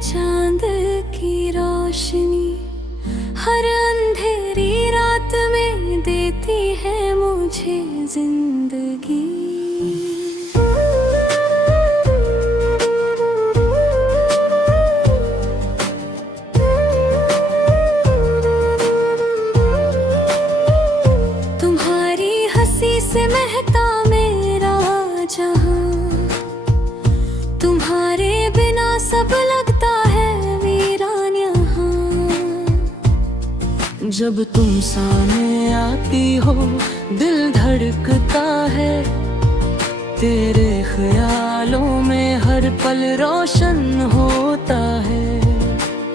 चांद की रोशनी हर अंधेरी रात में देती है मुझे जिंदगी। तुम्हारी हंसी से महका मेरा जहां, तुम्हारे बिना सब लगता है वीरान यहाँ। जब तुम सामने आती हो दिल धड़कता है, तेरे ख्यालों में हर पल रोशन होता है।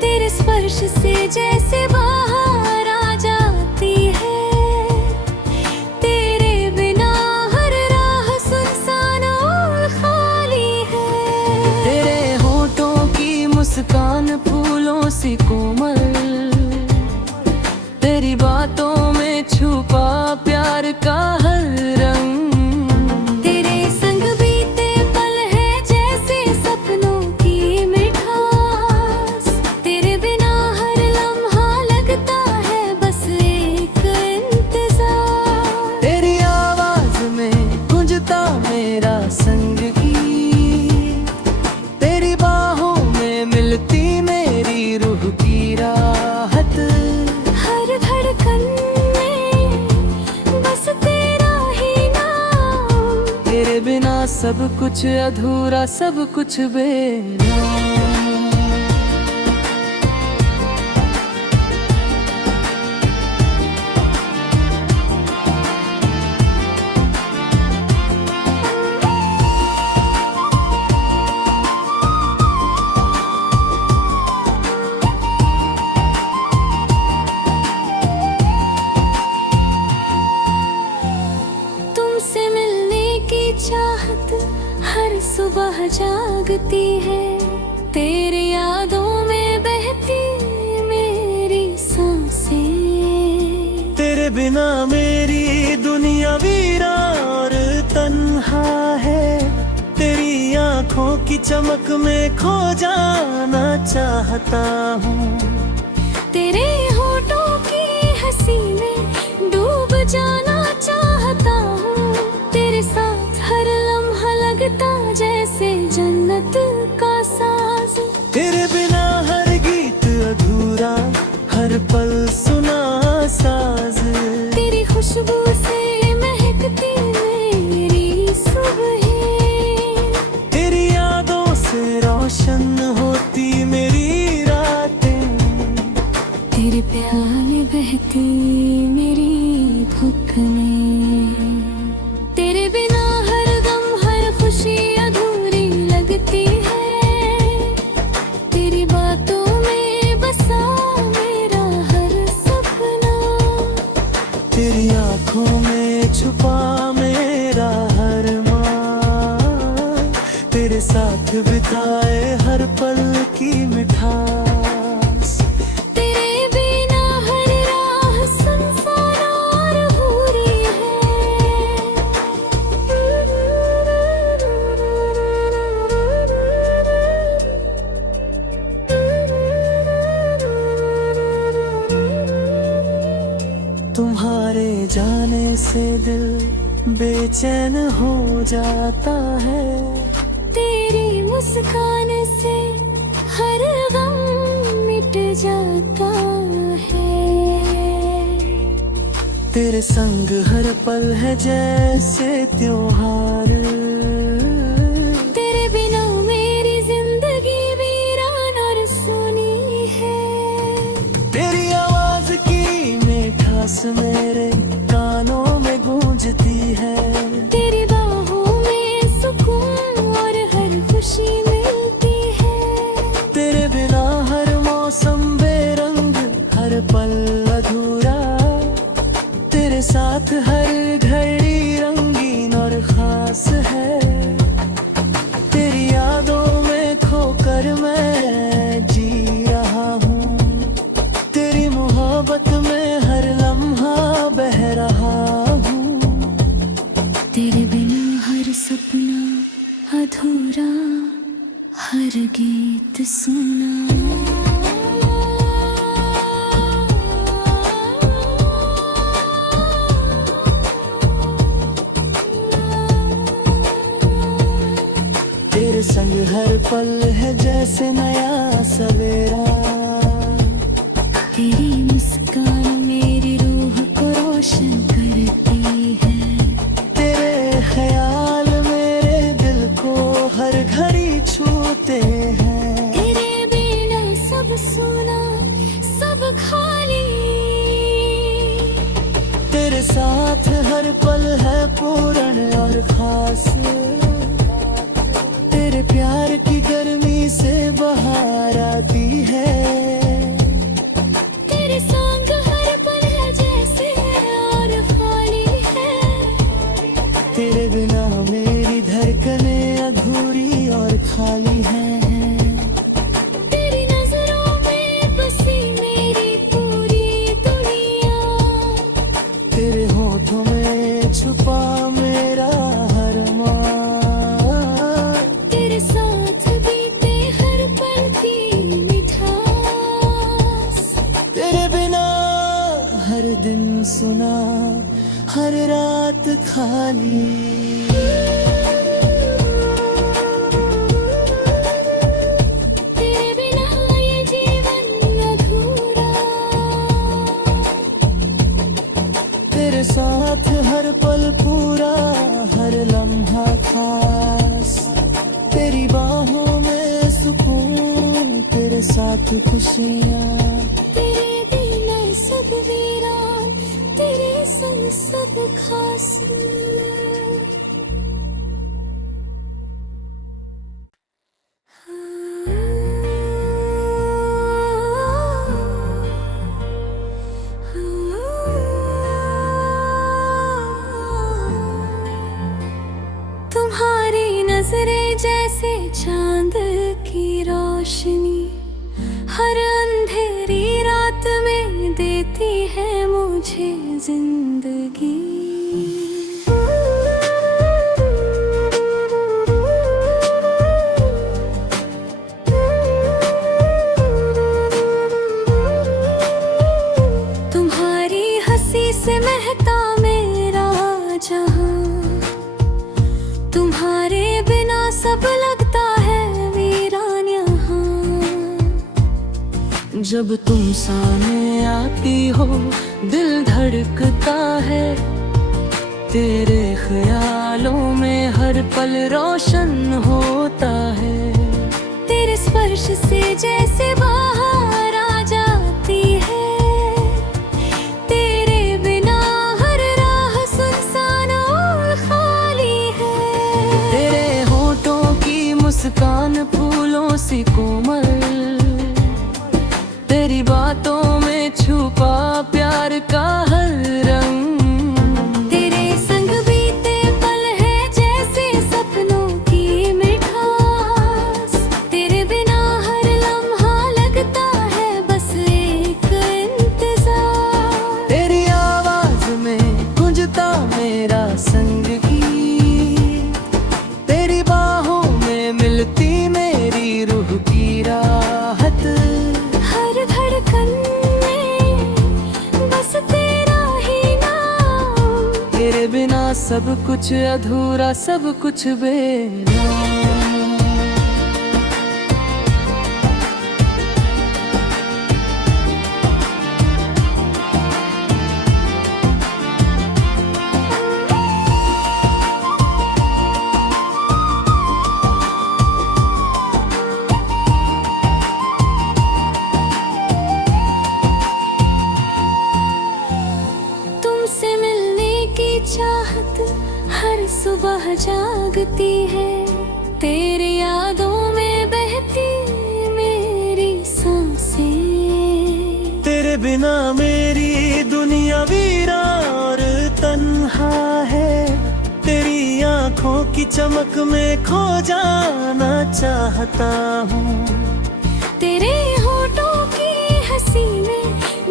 तेरे स्पर्श से जैसे बाहर आ जाती है, तेरे बिना हर राह सुनसान और खाली है। तेरे होठों की मुस्कान फूलों सी कोमल, तेरी बातों में छुपा प्यार का हर रंग। तेरे संग बीते पल है जैसे सपनों की मिठास, तेरे बिना हर लम्हा लगता है बस एक इंतजार। तेरी आवाज में गूंजता मेरा संगीत, तेरी बाहों में मिलती मेरी रूह की राहत। हर धड़कन में बस तेरा ही नाम, तेरे बिना सब कुछ अधूरा, सब कुछ बेनाम। तुमसे मिलने की चाहत हर सुबह जागती है, तेरी यादों में बहती मेरी सांसें। तेरे बिना मेरी दुनिया वीरान और तन्हा है, तेरी आंखों की चमक में खो जाना चाहता हूँ। तेरे होठों की हंसी में डूब जाना चाहता हूँ। तेरे साथ हर लम्हा लगता जैसे जन्नत का साज। तेरे बिना हर गीत अधूरा, हर पल सुना साज। तेरी खुशबू से महकती मेरी सुबहें, तेरी यादों से रोशन होती मेरी रातें। तेरे प्यार में बहती मेरी धुकनें। तेरे बिना हर गम हर खुशी अधूरी लगती है, तेरी बातों में बसा मेरा हर सपना। तेरी आंखों में छुपा मेरा हर मान, तेरे साथ बिताए हर पल की मिठास। तेरे बिना हर राह सुनसान और भूरी है। तुम्हारे जाने से दिल बेचैन हो जाता है, तेरी मुस्कान से हर गम मिट जाता है। तेरे संग हर पल है जैसे त्योहार। तेरे बिना मेरी जिंदगी वीरान और सुनी है। तेरी आवाज की मिठास मेरे कानों में गूंजती है। तेरी बाहों में सुकून और हर खुशी मिलती है। तेरे बिना हर मौसम बेरंग, हर पल अधूरा। तेरे साथ हर घड़ी रंगीन और खास है। तेरी यादों में खोकर मैं जी रहा हूँ, तेरी मोहब्बत में हर लम्हा बह रहा हूँ। तेरे बिना हर सपना अधूरा, हर गीत सुना। तेरे संग हर पल है जैसे नया सवेरा। तेरी मुस्कान मेरी रूह को रोशन करती है। तेरे ख्याल मेरे दिल को हर घड़ी छूते हैं। तेरे बिना सब सुना सब खाली। तेरे साथ हर पल है पूर्ण और खास। तेरे प्यार की गर्मी से बाहर आती है। तेरे संग हर पल है जैसे और खाली है। तेरे बिना मेरी धड़कनें अधूरी और खाली हैं। तेरी नजरों में बसी मेरी पूरी दुनिया। तेरे होठों में छुपा मेरा हर मान। तेरे साथ बीते हर पल की मिठास। तेरे बिना हर दिन सुना हर रात खाली। तेरे बिना ये जीवन अधूरा। तेरे साथ हर पल पूरा हर लम्हा खास। तेरी बाहों में सुकून तेरे साथ खुशियाँ। तेरे बिना सब वीरान तेरे संग सब खास। तुम्हारी नजरें जैसे चांद की रोशनी। हर अंधेरी रात में देती है मुझे जिंदगी। तुम्हारी हंसी से महका मेरा जहां। तुम्हारे बिना सब लगता है वीरान यहाँ। जब तुम सामने आती हो दिल धड़कता है। तेरे ख्यालों में हर पल रोशन होता है। तेरे स्पर्श से जैसे बाहर आ जाती है। तेरे बिना हर राह सुनसान और खाली है। तेरे होठों की मुस्कान फूलों सी कोमल। तेरी बातों में छुपा प्यार का हर रंग। तेरे संग बीते पल है जैसे सपनों की मिठास। तेरे बिना हर लम्हा लगता है बस एक इंतजार। तेरी आवाज में गूंजता मेरा संगीत। तेरी बाहों में मिलती मेरी रूह की राहत। हर धड़कन में बस तेरा ही नाम। तेरे बिना सब कुछ अधूरा सब कुछ बेनाम। तुमसे मिलने की चाहत हर सुबह जागती है। तेरी यादों में बहती मेरी सांसें। तेरे बिना मेरी दुनिया वीरा और तन्हा है। तेरी आंखों की चमक में खो जाना चाहता हूँ। तेरे होठों की हंसी में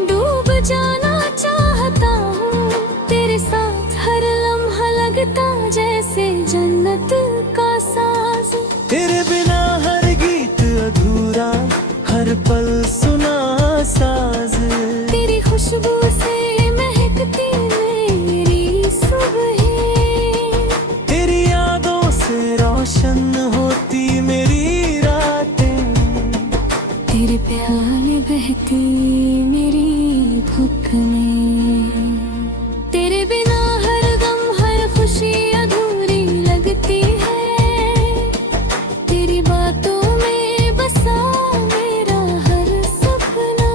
डूब जाना चाहता हूँ। तेरे साथ हर लम्हा लगता जैसे जन्नत का साज। तेरे बिना हर गीत अधूरा तेरे प्यार बहती मेरी धुकने, तेरे बिना हर गम हर खुशी अधूरी लगती है। तेरी बातों में बसा मेरा हर सपना,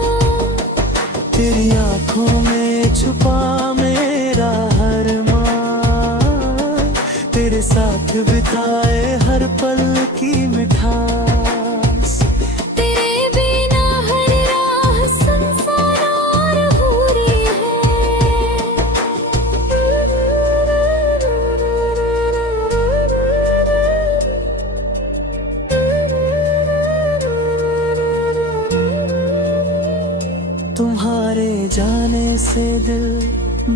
तेरी आंखों में छुपा मेरा हर मान, तेरे साथ बिताए हर पल की मिठास। तेरे बिना हर राह सुनसान और अधूरी तुम्हारे जाने से दिल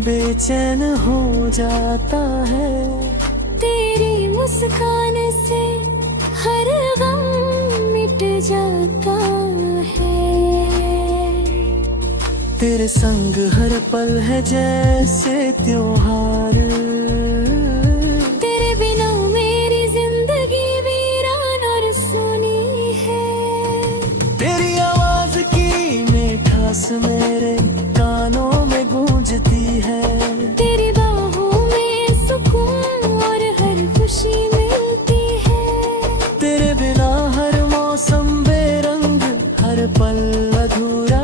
बेचैन हो जाता है, तेरी मुस्कान से हर गम मिट जाता है। तेरे संग हर पल है जैसे त्योहार, तेरे बिना मेरी जिंदगी वीरान और सुनी है। तेरी आवाज की मिठास मेरे कानों में गूंजती है, तेरी बाहों में सुकून और हर खुशी मिलती है। तेरे बिना हर मौसम बेरंग हर पल अधूरा,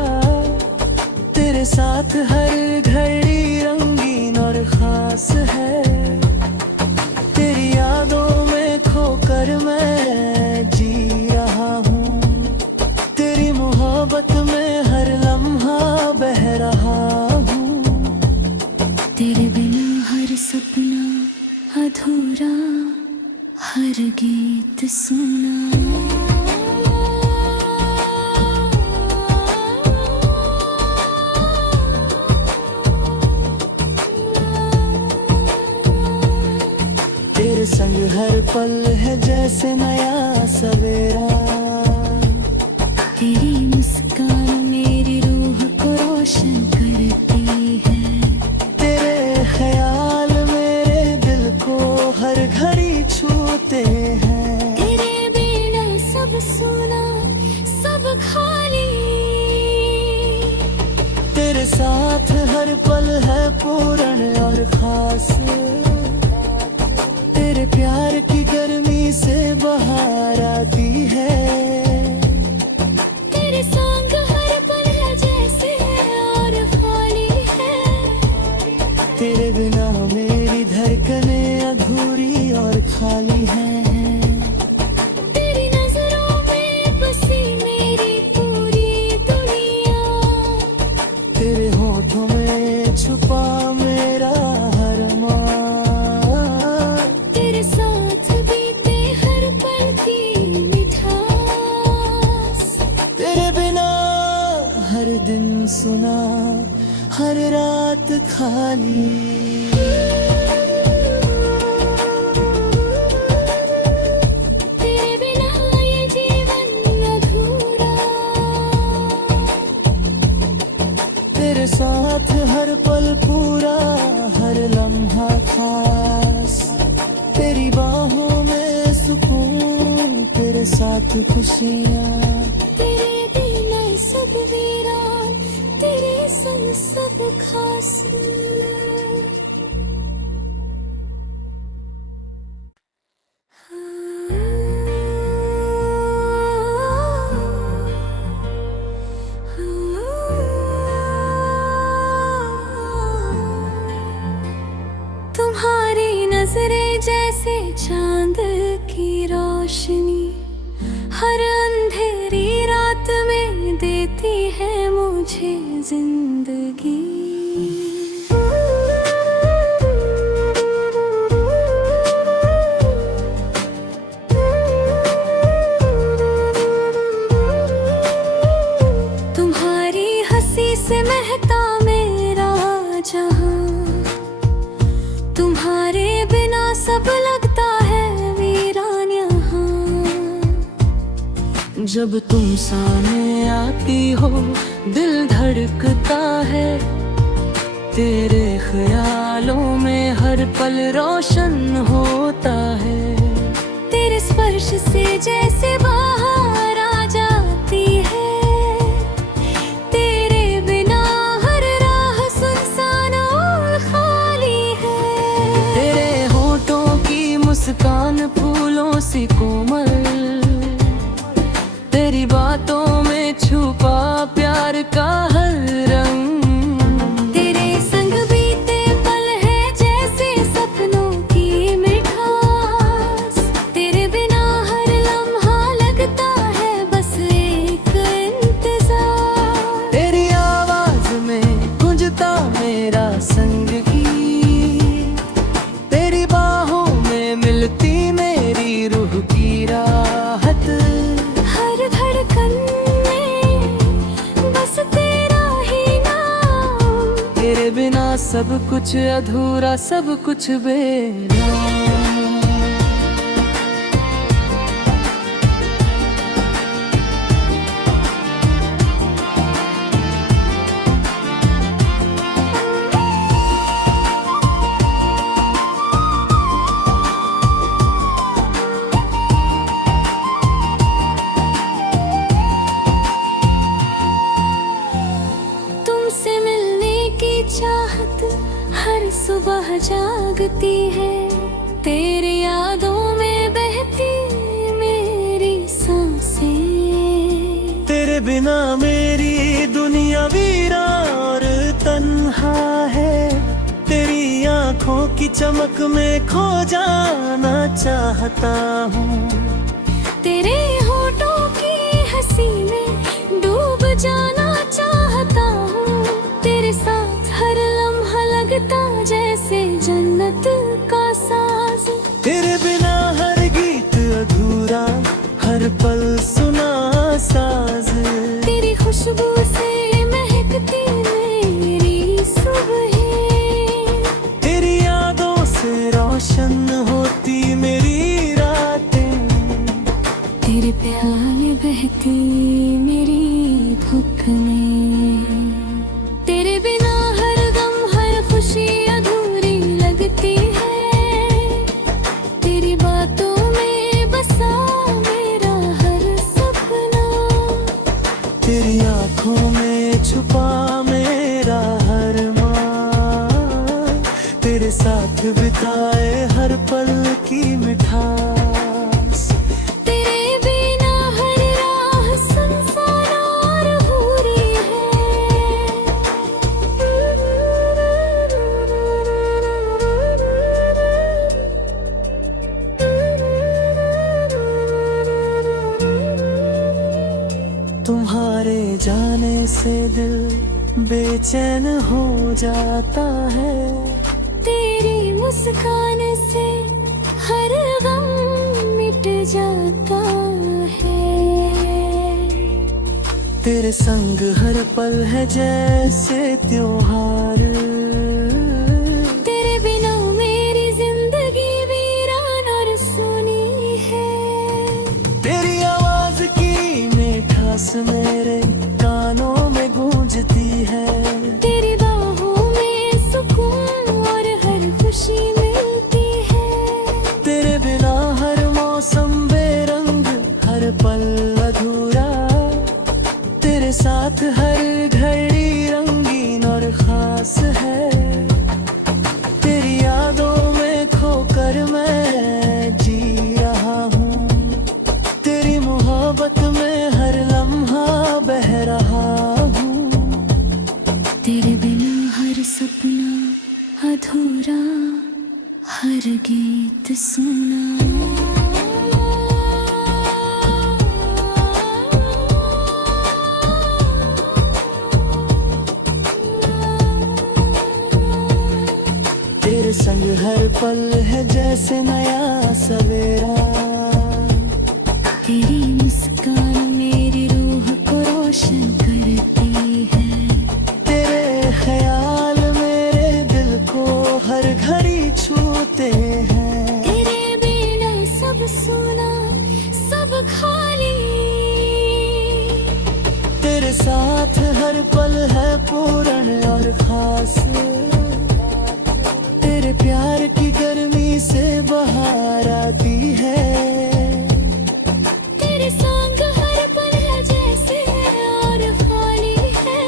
तेरे साथ हर घड़ी रंगीन और खास है। तेरी यादों में खोकर मैं जी रहा हूँ, तेरी मोहब्बत में हर लम्हा बह रहा हूँ। तेरे बिना हर सपना अधूरा, हर गीत सुना। तेरे संग हर पल है जैसे नया सवेरा, तेरी मुस्कान मेरी रूह को रोशन करती है। तेरे ख्याल मेरे दिल को हर घड़ी छूते हैं। तेरे बिना सब सुना सब खाली, तेरे साथ हर पल है पूर्ण और खास। तेरे प्यार की गर्मी से बहार आती है, तेरे संग हर पल है जैसे और खाली है। तेरे बिना मेरी धड़कनें अधूरी और खाली हैं। तेरी नजरों में बसी मेरी पूरी दुनिया, तेरे होठों में छुपा मेरा हर मान, तेरे साथ बीते हर पल की मिठास। तेरे बिना हर दिन सुना हर रात खाली। तेरे बिना ये जीवन अधूरा, तेरे साथ हर पल पूरा हर लम्हा खास। तेरी बाहों में सुकून तेरे साथ खुशियाँ, तेरे बिना सब वीरान, तेरे संग सब खास। तुम्हारी नजरें जैसे चांद की रोशनी, हर अंधेरी रात में देती है मुझे जिंदगी। तुम्हारी हंसी से महका मेरा जहां, तुम्हारे बिना सब लगता है वीरान यहाँ। जब तुम सामने आती हो दिल धड़कता है, तेरे ख्यालों में हर पल रोशन होता है। तेरे स्पर्श से जैसे बाहर आ जाती है, सब कुछ अधूरा, सब कुछ बेनाम। तुमसे मिलने की चाहत हर सुबह जागती है, तेरी यादों में बहती मेरी सांसें। तेरे बिना मेरी दुनिया वीरा और तन्हा है, तेरी आंखों की चमक में खो जाना चाहता हूँ। तेरे होठों की हंसी में डूब जाना चाहता हूँ। तेरे साथ हर लम्हा लगता जैसे जन्नत का साज। तेरे बिना हर गीत अधूरा, हर पल सुना साज। तेरी खुशबू से महकती मेरी सुबहें, तेरी यादों से रोशन होती मेरी रातें। तेरे प्यार में बहती मेरी धुकनें। तेरे बिना हर गम हर खुशी अधूरी लगती है, तेरी बातों में बसा मेरा हर सपना। तेरी आंखों में छुपा मेरा हर मान, तेरे साथ बिताए हर पल की मिठास। तेरे बिना हर राह सुनसान और अधूरी है। तुम्हारे जाने से दिल बेचैन हो जाता है, तेरी मुस्कान से हर गम मिट जाता है। तेरे संग हर पल है जैसे त्योहार। तेरे बिना मेरी जिंदगी वीरान और सुनी है। तेरी आवाज की मिठास मेरे कानों में गूंजती है। तेरी बाहों में सुकून और हर खुशी मिलती है। तेरे बिना हर मौसम बेरंग, हर पल अधूरा। तेरे साथ हर घड़ी रंगीन और खास है। तेरी यादों में खोकर मैं जी रहा हूँ, तेरी मोहब्बत में हर लम्हा बह रहा हूँ। तेरे बिना हर सपना अधूरा, हर गीत सुना। तेरे संग हर पल है जैसे नया सवेरा। तेरी मुस्कान मेरी रूह को रोशन करती है। तेरे ख्याल मेरे दिल को हर घड़ी छूते हैं। तेरे बिना सब सुना, सब खाली। तेरे साथ हर पल है पूर्ण और खास। तेरे प्यार की गर्मी से बाहर आती है। तेरे संग हर पल है जैसे और खाली है।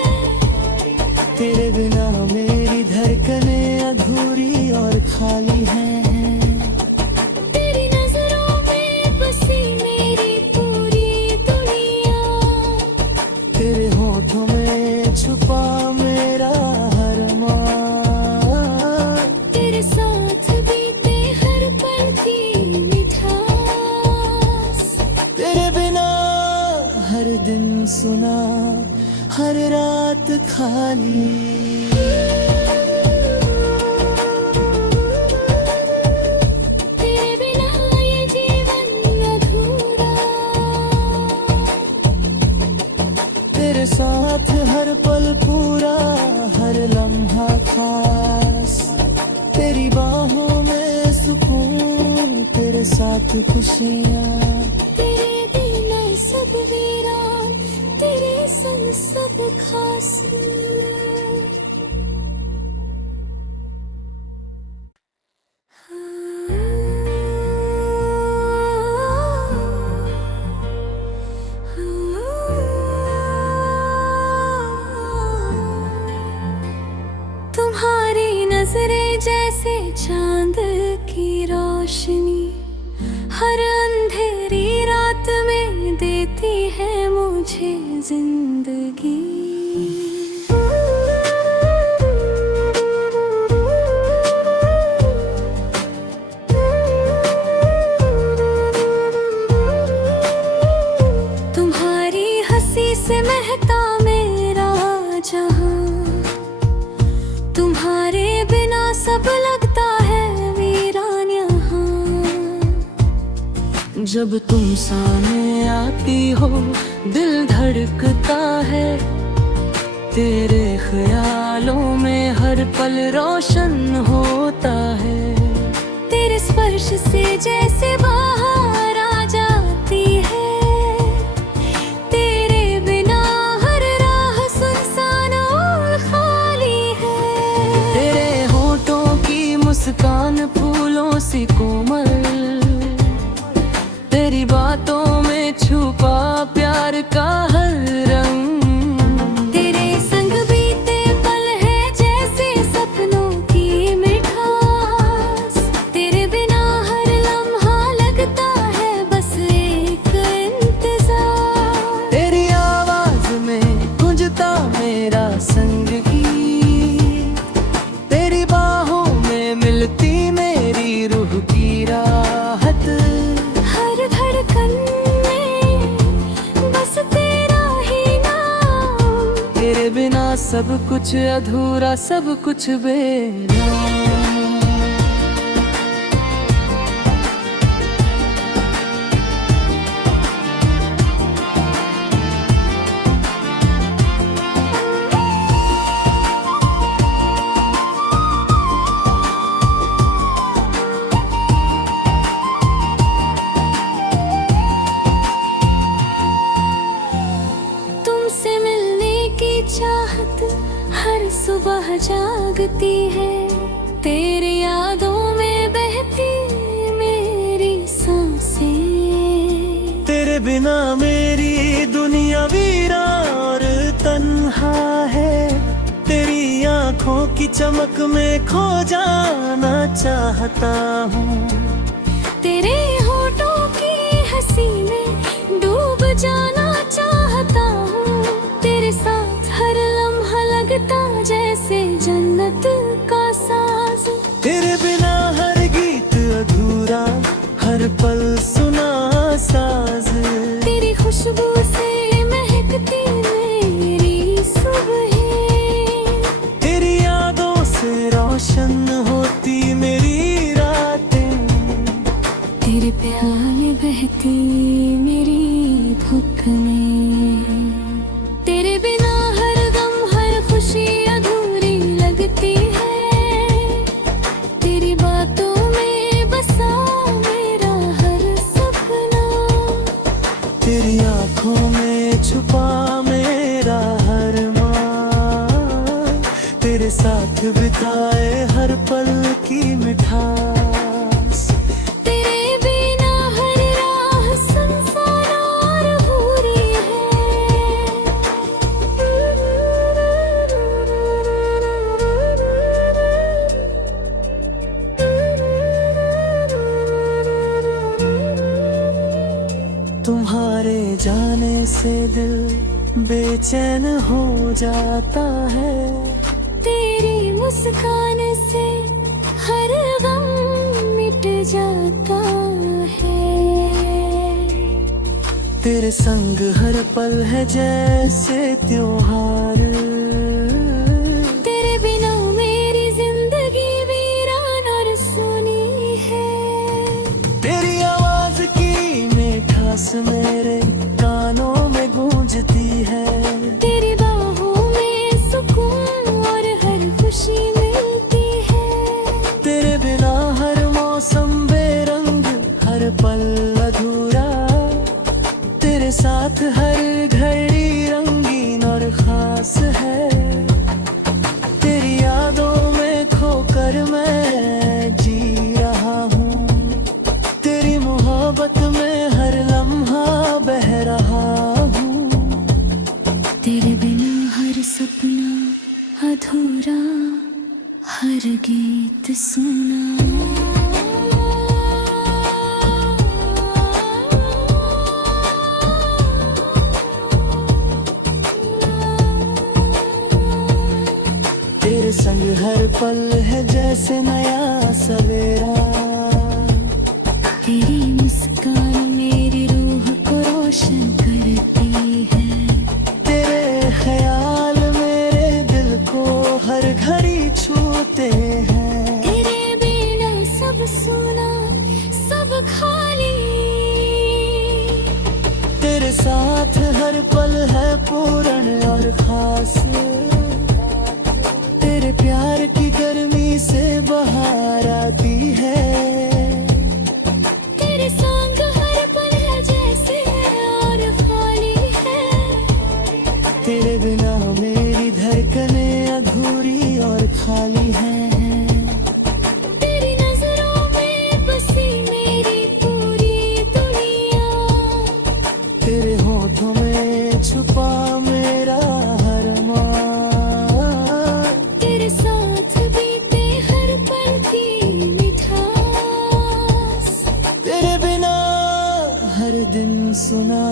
तेरे बिना मेरी धड़कनें अधूरी और खाली हैं। तेरी नजरों में बसी मेरी पूरी दुनिया। तेरे होठों में छुपा मेरा हर मान। तेरे साथ बीते हर पल की मिठास। तेरे बिना हर दिन सुना, हर रात खाली। तेरे बिना ये जीवन अधूरा। तेरे तेरे साथ हर पल पूरा, हर लम्हा खास। तेरी बाहों में सुकून, तेरे साथ खुशियाँ। तेरे बिना सब वीरान, तेरे संग सब खास। तुम्हारी नजरें जैसे चांद की रोशनी, हर अंधेरी रात में देती है मुझे जिंदगी। तुम्हारी हंसी से महका मेरा जहां, तुम्हारे बिना सब लगता है वीरान यहाँ। जब तुम सामने आती हो दिल धड़कता है, तेरे ख्यालों में हर पल रोशन होता है। तेरे स्पर्श से जैसे बाहर आ जाती है, तेरे बिना हर राह सुनसान और खाली है। तेरे होठों की मुस्कान फूलों सी कोमल, तेरी बातों में छुपा प्यार का हर रंग। तेरे संग बीते पल है जैसे सपनों की मिठास, तेरे बिना हर लम्हा लगता है बस एक इंतजार। तेरी आवाज में गूंजता मेरा संगीत, तेरी बाहों में मिलती मेरी रूह की राहत। हर धड़कन में बस तेरा ही नाम, तेरे बिना सब कुछ अधूरा, सब कुछ बेनाम। तुमसे मिलने की चाहत हर सुबह जागती है, तेरी यादों में बहती मेरी सांसें। तेरे बिना मेरी दुनिया वीरा और तन्हा है, तेरी आंखों की चमक में खो जाना चाहता हूँ। तेरे होठों की हंसी में डूब जाना चाहता हूँ। तेरे साथ हर लम्हा लगता जैसे जन्नत का साज। तेरे बिना हर गीत अधूरा, हर पल सुना साज। तेरी खुशबू से महकती मेरी सुबहें, तेरी यादों से रोशन होती मेरी रातें। तेरे प्यार में बहती मेरी धुकमें। तेरे बिना हर गम हर खुशी अधूरी लगती है, तेरी बातों में बसा मेरा हर सपना। तेरी आंखों में छुपा मेरा हर मान, तेरे साथ बिताए हर पल की मिठास। तेरे बिना हर राह सुनसान और भूरी है। तुम्हारे जाने से दिल बेचैन हो जाता है, तेरी मुस्कान से हर गम मिट जाता है। तेरे संग हर पल है जैसे त्योहार। तेरे बिना मेरी जिंदगी वीरान और सुनी है। तेरी आवाज की मिठास मेरे कानों में गूंजती है। तेरे तेरे बिना हर सपना अधूरा, हर गीत सुना। तेरे संग हर पल है जैसे नया सवेरा, तेरी मुस्कान मेरी रूह को रोशन करती है। तेरे ख्याल मेरे दिल को हर घड़ी छूते हैं। तेरे बिना सब सुना, सब खाली। तेरे साथ हर पल है पूर्ण और खास। तेरे प्यार की गर्मी से बहार आती है। तेरे संग हर पल है जैसे और खाली है। तेरे बिना मेरी धड़कनें अधूरी और खाली हैं। तेरी नजरों में बसी मेरी पूरी दुनिया। तेरे होठों में छुपा मेरा हर तेरे साथ बीते हर पल की मिठास। तेरे बिना हर दिन सुना,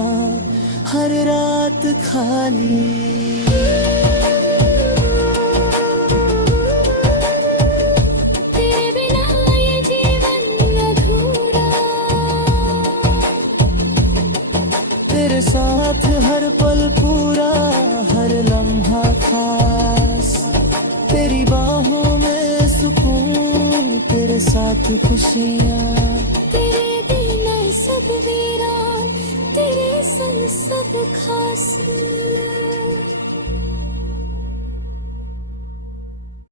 हर रात खाली। तेरे बिना ये जीवन अधूरा। तेरे साथ हर पल पूरा, हर लम्हा खास। तेरी बाहों में सुकून, तेरे साथ खुशियाँ। तेरे बिना सब वीरान, तेरे संग सब खास।